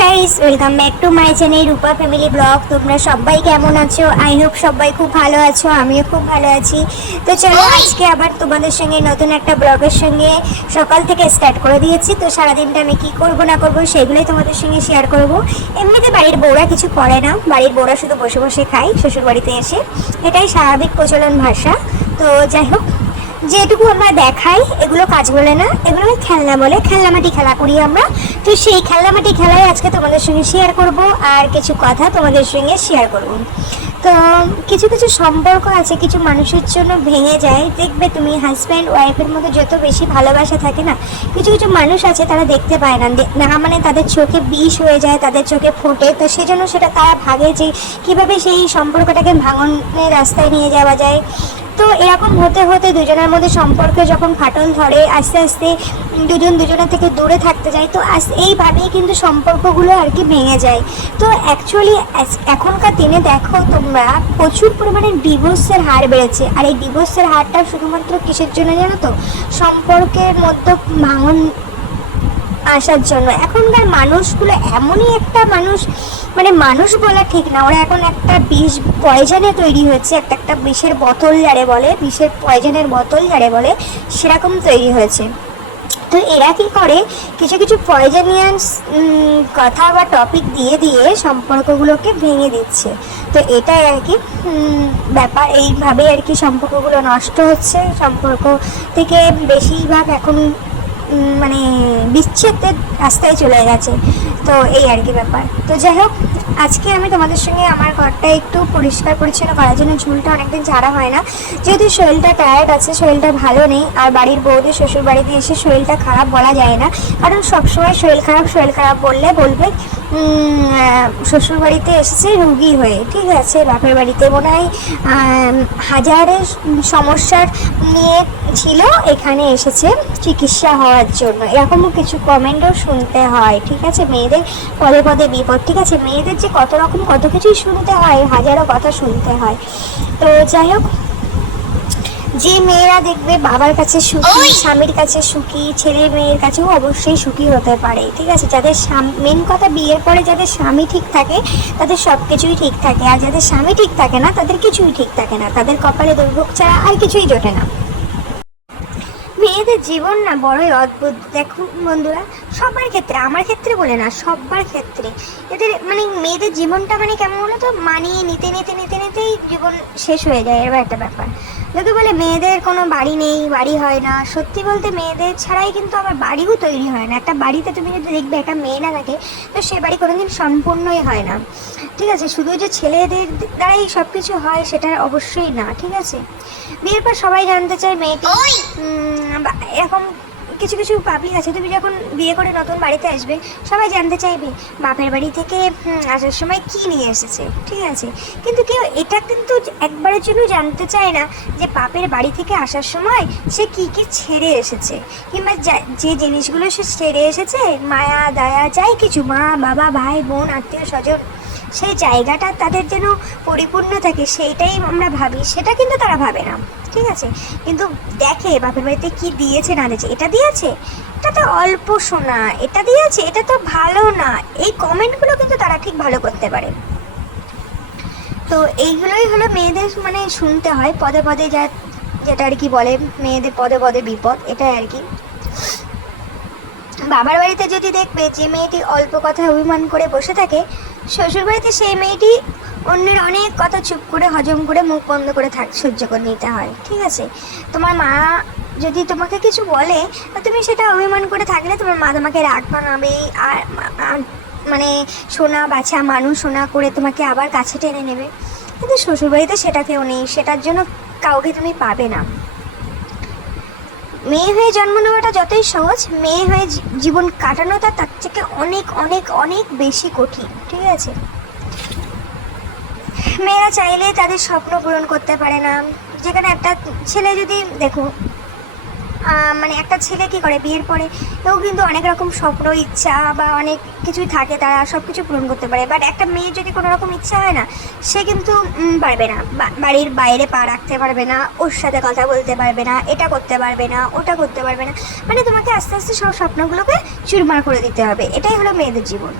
Guys welcome back to my channel Rupa family vlog তোমরা সবাই কেমন আছো? আই হোপ সবাই খুব ভালো আছো আমিও খুব ভালো আছি। তো চলো আজকে আবার তোমাদের সঙ্গে নতুন একটা ব্লগের সঙ্গে সকাল থেকে স্টার্ট করে দিয়েছি। তো সারাদিনটা আমি কি করব না করব সেগুলোই তোমাদের সঙ্গে শেয়ার করব। এমনিতে বাড়ির বউরা কিছু করে না বাড়ির বউরা শুধু বসে বসে খায় শ্বশুর বাড়িতে এসে। এটাই স্বাভাবিক প্রচলন ভাষা। তো যাই হোক যেটুকু আমরা দেখাই, এগুলো কাজ বলে না, এগুলো খেলনা বলে, খেলনামাটি খেলা করি আমরা। তো সেই খেলনামাটি খেলায় আজকে তোমাদের সঙ্গে শেয়ার করব, আর কিছু কথা তোমাদের সঙ্গে শেয়ার করব। তো কিছু কিছু সম্পর্ক আছে, কিছু মানুষের জন্য ভেঙে যায়। দেখবে তুমি হাজব্যান্ড ওয়াইফের মধ্যে যত বেশি ভালোবাসা থাকে না, কিছু কিছু মানুষ আছে তারা দেখতে পায় না। না মানে তাদের চোখে বিষ হয়ে যায়, তাদের চোখে ফোটে। তো সেজন্য সেটা তারা ভাবে যে কীভাবে সেই সম্পর্কটাকে ভাঙনের রাস্তায় নিয়ে যাওয়া যায়। তো এরকম হতে হতে দুজনের মধ্যে সম্পর্কে যখন ফাটল ধরে, আস্তে আস্তে দুজন দুজনের থেকে দূরে থাকতে যায়, তো এইভাবেই কিন্তু সম্পর্কগুলো আর কি ভেঙে যায়। তো অ্যাকচুয়ালি এখনকার দিনে দেখো তোমরা প্রচুর পরিমাণে ডিভোর্সের হার বেড়েছে। আর এই ডিভোর্সের হারটা শুধুমাত্র কিসের জন্য জানো তো? সম্পর্কের মধ্যে ভাঙন আসার জন্য। এখনকার মানুষগুলো এমনই একটা মানুষ মানে মানুষ বলা ঠিক না। ওরা এখন একটা বিষ পয়জনে তৈরি হয়েছে, একটা একটা বিষের বোতল যারে বলে, বিষের পয়জনের বোতল যারে বলে, সেরকম তৈরি হয়েছে। তো এরা কি করে? কিছু কিছু পয়জনিয়াস কথা বা টপিক দিয়ে দিয়ে সম্পর্কগুলোকে ভেঙে দিচ্ছে। তো এটাই আর কি ব্যাপার। এইভাবে আর কি সম্পর্কগুলো নষ্ট হচ্ছে। সম্পর্ক থেকে বেশিরভাগ এখন মানে বিচ্ছেদের রাস্তায় চলে গেছে। তো এই আর কি ব্যাপার তো যাই হোক আজকে আমি তোমাদের সঙ্গে আমার ঘরটা একটু পরিষ্কার পরিচ্ছন্ন করার জন্য ঝুলটা অনেকদিন ঝাড়া হয় না। যেহেতু শরীরটা টায়ার্ড আছে, শরীরটা ভালো নেই, আর বাড়ির বৌদি শ্বশুর বাড়িতে এসে শরীরটা খারাপ বলা যায় না। কারণ সবসময় শরীর খারাপ শরীর খারাপ বললে বলবে শ্বশুর বাড়িতে এসেছে রুগী হয়ে। ঠিক আছে, বাপের বাড়িতে মনে হয় হাজারের সমস্যার নিয়ে ছিল, এখানে এসেছে চিকিৎসা হওয়ার জন্য। এরকমও কিছু কমেন্টও শুনতে হয়। ঠিক আছে, মেয়েদের পদে পদে বিপদ। ঠিক আছে, মেয়েদের যে কত রকম কত কিছুই শুনতে হয় হাজারো কথা শুনতে হয়। তো যাই হোক যে মেয়েরা দেখবে বাবার কাছে সুখী স্বামীর কাছে সুখী ছেলে মেয়ের কাছেও অবশ্যই সুখী হতে পারে ঠিক আছে? যাদের মেন কথা বিয়ের পরে যাদের স্বামী ঠিক থাকে তাদের সব কিছুই ঠিক থাকে। আর যাদের স্বামী ঠিক থাকে না তাদের কিছুই ঠিক থাকে না। তাদের কপালে দুর্ভোগ ছাড়া আর কিছুই জোটে না। মেয়েদের জীবন না বড়ই অদ্ভুত। দেখো বন্ধুরা, সবার ক্ষেত্রে, আমার ক্ষেত্রে বলে না, সবার ক্ষেত্রে। এদের মানে মেয়েদের জীবনটা মানে কেমন বলো তো মানিয়ে নিতে নিতে নিতে নিতেই জীবন শেষ হয়ে যায় এবার একটা ব্যাপার। লোকে বলে মেয়েদের কোনো বাড়ি নেই বাড়ি হয় না সত্যি বলতে মেয়েদের ছাড়াই কিন্তু আবার বাড়িও তৈরি হয় না। একটা বাড়িতে তুমি যদি দেখবে একটা মেয়ে না থাকে তো সে বাড়ি কোনোদিন সম্পূর্ণই হয় না। ঠিক আছে শুধু যে ছেলেদের দ্বারাই সব কিছু হয় সেটা অবশ্যই না ঠিক আছে? বিয়ের পর সবাই জানতে চায় মেয়েটি এরকম কিছু কিছু পাবলিক আছে, তুমি যখন বিয়ে করে নতুন বাড়িতে আসবে, সবাই জানতে চাইবে, বাপের বাড়ি থেকে আসার সময় কি নিয়ে এসেছে, ঠিক আছে? কিন্তু কেউ এটা কিন্তু একবারের জন্য জানতে চায় না যে বাপের বাড়ি থেকে আসার সময় সে কি কি ছেড়ে এসেছে, কিংবা যা- জিনিসগুলো সে ছেড়ে এসেছে, মায়া, দায়া, যাই কিছু, মা, বাবা, ভাই, বোন, আত্মীয়, স্বজন সেই জায়গাটা তাদের যেন পরিপূর্ণ থাকে, সেইটাই আমরা ভাবি, সেটা কিন্তু তারা ভাবে না, ঠিক আছে? কিন্তু দেখে বাপের বাড়িতে কি দিয়েছে না দিয়েছে, এটা দিয়েছে? এটা তো অল্প শোনা এটা দিয়েছে, এটা তো ভালো না, এই কমেন্টগুলো কিন্তু তারা ঠিক ভালো করতে পারে। তো এইগুলোই হলো মেয়েদের মানে শুনতে হয়, পদে পদে যা, যেটা আর কি বলে, মেয়েদের পদে পদে বিপদ, এটাই আর কি। বাবার বাড়িতে যদি দেখবে যে মেয়েটি অল্প কথায় অভিমান করে বসে থাকে শ্বশুর বাড়িতে সেই মেয়েটি অন্যের অনেক কথা চুপ করে, হজম করে মুখ বন্ধ করে থাক, সহ্য করে নিতে হয়। ঠিক আছে? তোমার মা যদি তোমাকে কিছু বলে তুমি সেটা অভিমান করে থাকলে তোমার মা তোমাকে রাগ ভাঙাবে আর আর মানে সোনা বাছা মানুষ সোনা করে তোমাকে আবার কাছে টেনে নেবে। কিন্তু শ্বশুরবাড়িতে সেটা কেউ নেই, সেটার জন্য কাউকে তুমি পাবে না। মেয়ে হয়ে জন্ম নেওয়াটা যতই সহজ, মেয়ে হয়ে জীবন কাটানোটা তার থেকে অনেক অনেক অনেক বেশি কঠিন, ঠিক আছে? মেয়েরা চাইলে তাদের স্বপ্ন পূরণ করতে পারে না। যেখানে একটা ছেলে যদি, দেখো মানে একটা ছেলে কি করে বিয়ের পরে? ও কিন্তু অনেক রকম স্বপ্ন, ইচ্ছা বা অনেক কিছুই থাকে, তারা সব কিছু পূরণ করতে পারে। বাট একটা মেয়ের যদি কোনো রকম ইচ্ছা হয় না, সে কিন্তু পারবে না। বাড়ির বাইরে পা রাখতে পারবে না, ওর সাথে কথা বলতে পারবে না, এটা করতে পারবে না, ওটা করতে পারবে না। মানে তোমাকে আস্তে আস্তে সব স্বপ্নগুলোকে চুরমার করে দিতে হবে। এটাই হলো মেয়েদের জীবন।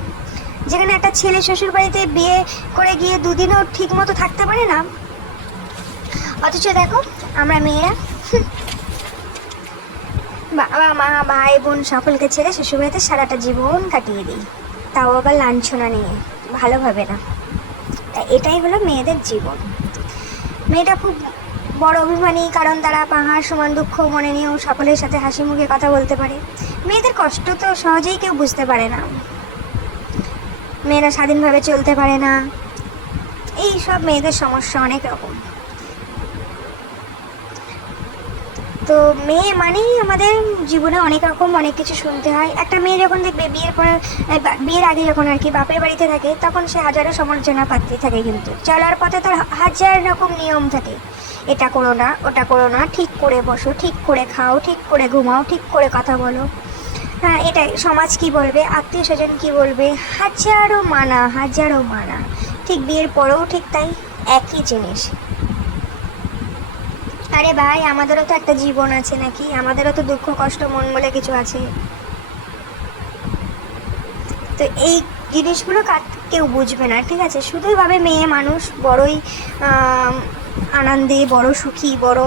যেখানে একটা ছেলে শ্বশুর বাড়িতে বিয়ে করে গিয়ে দুদিনও ঠিক মতো থাকতে পারে না, অথচ দেখো, আমরা মেয়েরা বাবা, মা, ভাই, বোন সকলকে ছেড়ে শ্বশুরবাড়িতে সারাটা জীবন কাটিয়ে দিই। তাও আবার লাঞ্ছনা নিয়ে। ভালোভাবে না। তা এটাই হলো মেয়েদের জীবন। মেয়েটা খুব বড় অভিমানী, কারণ তারা পাহাড়, সমান দুঃখ, মনে নিয়েও সকলের সাথে হাসি মুখে কথা বলতে পারে। মেয়েদের কষ্ট তো সহজেই কেউ বুঝতে পারে না। মেয়েরা স্বাধীনভাবে চলতে পারে না। এই সব মেয়েদের সমস্যা অনেক রকম। তো মেয়ে মানেই আমাদের জীবনে অনেক রকম অনেক কিছু শুনতে হয়। একটা মেয়ে যখন দেখবে, বিয়ের পর বিয়ের আগে যখন আর কি বাপের বাড়িতে থাকে, তখন সে হাজারো সমালোচনা পাত্রী থাকে কিন্তু। চলার পথে তার হাজার রকম নিয়ম থাকে। এটা করো না, ওটা করো না, ঠিক করে বসো, ঠিক করে খাও, ঠিক করে ঘুমাও, ঠিক করে কথা বলো। হ্যাঁ এটাই। সমাজ কি বলবে, আত্মীয় স্বজন কি বলবে, হাজারো মানা হাজারো মানা। ঠিক বিয়ের পরেও ঠিক তাই একই জিনিস। আরে ভাই, আমাদেরও তো একটা জীবন আছে নাকি? আমাদেরও তো দুঃখ, কষ্ট, মন বলে কিছু আছে। তো এই জিনিসগুলো কেউ বুঝবে না, ঠিক আছে? শুধুই ভাবে মেয়ে মানুষ বড়ই আনন্দে, বড় সুখী, বড়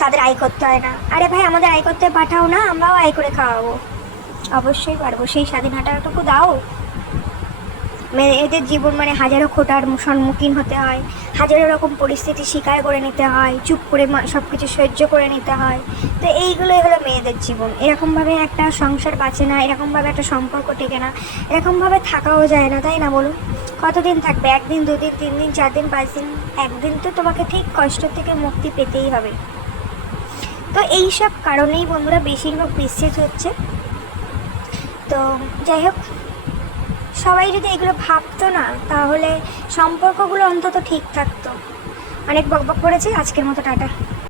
তাদের আয় করতে হয় না। আরে ভাই, আমাদের আয় করতে পাঠাও না, আমরাও আয় করে খাওয়াবো। অবশ্যই পারব। সেই স্বাধীনতাটুকু দাও। মেয়েদের জীবন মানে হাজারো খোটার সম্মুখীন হতে হয়, হাজারো রকম পরিস্থিতি স্বীকার করে নিতে হয়, চুপ করে সব কিছু সহ্য করে নিতে হয়। তো এইগুলোই হলো মেয়েদের জীবন। এরকমভাবে একটা সংসার বাঁচে না, এরকমভাবে একটা সম্পর্ক টেকে না, এরকমভাবে থাকাও যায় না, তাই না বলুন? কতদিন থাকবে? একদিন, দুদিন তিন দিন চার দিন পাঁচ দিন একদিন তো তোমাকে ঠিক কষ্ট থেকে মুক্তি পেতেই হবে। তো এই সব কারণেই বন্ধুরা বেশিরভাগ বিচ্ছেদ হচ্ছে। তো যাই হোক সবাই যদি এগুলো ভাবতো না, তাহলে সম্পর্কগুলো অন্তত ঠিক থাকতো। অনেক বকবক করেছি, আজকের মতো, টাটা।